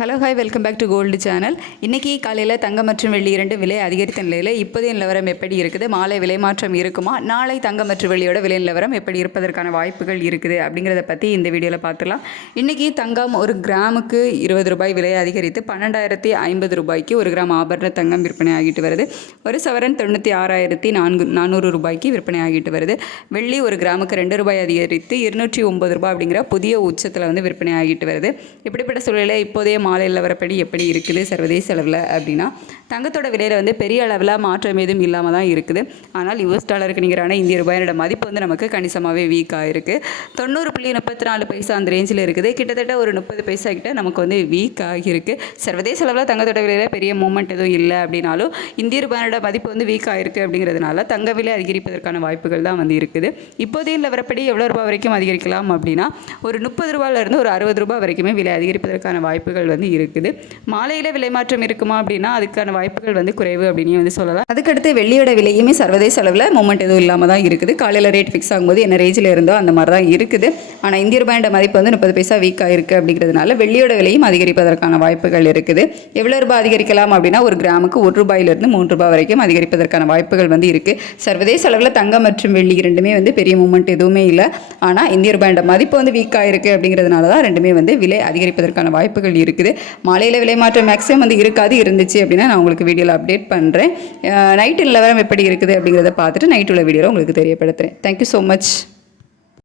Hello hi welcome back to gold channel இன்றைக்கி காலையில் தங்கம் மற்றும் வெள்ளி இரண்டு விலை அதிகரித்த நிலையில் இப்போதைய நிலவரம் எப்படி இருக்குது? மாலை விலை மாற்றம் இருக்குமா? நாளை தங்கம் மற்றும் வெள்ளியோட விலை நிலவரம் எப்படி இருப்பதற்கான வாய்ப்புகள் இருக்குது அப்படிங்கிறத பற்றி இந்த வீடியோவில் பார்த்துலாம் இன்றைக்கி தங்கம் ஒரு கிராமுக்கு இருபது ரூபாய் விலை அதிகரித்து பன்னெண்டாயிரத்தி ஐம்பது ரூபாய்க்கு ஒரு கிராம் ஆபரண தங்கம் விற்பனை ஆகிட்டு வருது. ஒரு சவரன் தொண்ணூற்றி ஆறாயிரத்தி நான்கு நானூறு ரூபாய்க்கு விற்பனை ஆகிட்டு வருது. வெள்ளி ஒரு கிராமுக்கு ரெண்டு ரூபாய் அதிகரித்து இருநூற்றி ஒம்பது ரூபாய் அப்படிங்கிற புதிய உச்சத்தில் வந்து விற்பனை ஆகிட்டு வருது. இப்படிப்பட்ட சூழலில் இப்போதைய மாலை நிலவரப்படி எப்படி இருக்குது சர்வதேச அளவில் அப்படின்னா தங்கத்தோட விலையில் வந்து பெரிய அளவில் மாற்றம் எதுவும் இல்லாமல் தான் இருக்குது. ஆனால் யூஎஸ் டாலருக்கு நிகரான இந்திய ரூபாயோட மதிப்பு வந்து நமக்கு கணிசமாகவே வீக் ஆகிருக்கு தொண்ணூறு புள்ளி முப்பத்தி நாலு பைசா அந்த ரேஞ்சில் இருக்குது. கிட்டத்தட்ட ஒரு முப்பது பைசா கிட்ட நமக்கு வந்து வீக் ஆகியிருக்கு சர்வதேச அளவில் தங்கத்தோட விலையில் பெரிய மூமெண்ட் எதுவும் இல்லை அப்படின்னாலும் இந்திய ரூபாயோட மதிப்பு வந்து வீக் ஆகிருக்கு அப்படிங்கிறதுனால தங்க விலை அதிகரிப்பதற்கான வாய்ப்புகள் தான் வந்து இருக்குது. இப்போதைய நிலவரப்படி எவ்வளோ ரூபாய் வரைக்கும் அதிகரிக்கலாம் அப்படின்னா ஒரு முப்பது ரூபாயிலிருந்து ஒரு அறுபது ரூபாய் வரைக்குமே விலை அதிகரிப்பதற்கான வாய்ப்புகள் வந்து இருக்குது. மாலையில் விலை மாற்றம் இருக்குமா அப்படின்னா அதுக்கான வாய்ப்புகள் வந்து குறைவு அப்படின்னு வந்து சொல்லலாம். அதுக்கடுத்து வெள்ளியோட விலையுமே சர்வதேச அளவில் மூமெண்ட் எதுவும் இல்லாமல் தான் இருக்குது. காலையில் ரேட் ஃபிக்ஸ் ஆகும்போது என்ன ரேஞ்சில் இருந்தோ அந்த மாதிரி தான் இருக்குது. ஆனால் இந்திய ரூபாயோட மதிப்பு வந்து முப்பது பைசா வீக் ஆகிருக்கு அப்படிங்கிறதுனால வெள்ளியோட விலையும் அதிகரிப்பதற்கான வாய்ப்புகள் இருக்குது. எவ்வளோ ரூபாய் அதிகரிக்கலாம் அப்படின்னா ஒரு கிராமுக்கு ஒரு ரூபாயிலிருந்து மூன்று ரூபாய் வரைக்கும் அதிகரிப்பதற்கான வாய்ப்புகள் வந்து இருக்குது சர்வதேச அளவில் தங்கம் மற்றும் வெள்ளி இரண்டுமே வந்து பெரிய மூமெண்ட் எதுவுமே இல்லை. ஆனால் இந்திய ரூபாயோட மதிப்பு வந்து வீக்காக இருக்குது அப்படிங்கிறதுனால தான் ரெண்டுமே வந்து விலை அதிகரிப்பதற்கான வாய்ப்புகள் இருக்குது. மாலையில் விலை மாற்றம் மேக்ஸிமம் வந்து இருக்காது இருந்துச்சு அப்படின்னா நான் உங்களுக்கு வீடியோவில் அப்டேட் பண்ணுறேன் நைட்டு நிலவரம் எப்படி இருக்குது அப்படிங்கிறத பார்த்துட்டு நைட்டு உள்ள வீடியோவில் உங்களுக்கு தெரியப்படுத்துகிறேன் தேங்க்யூ ஸோ மச்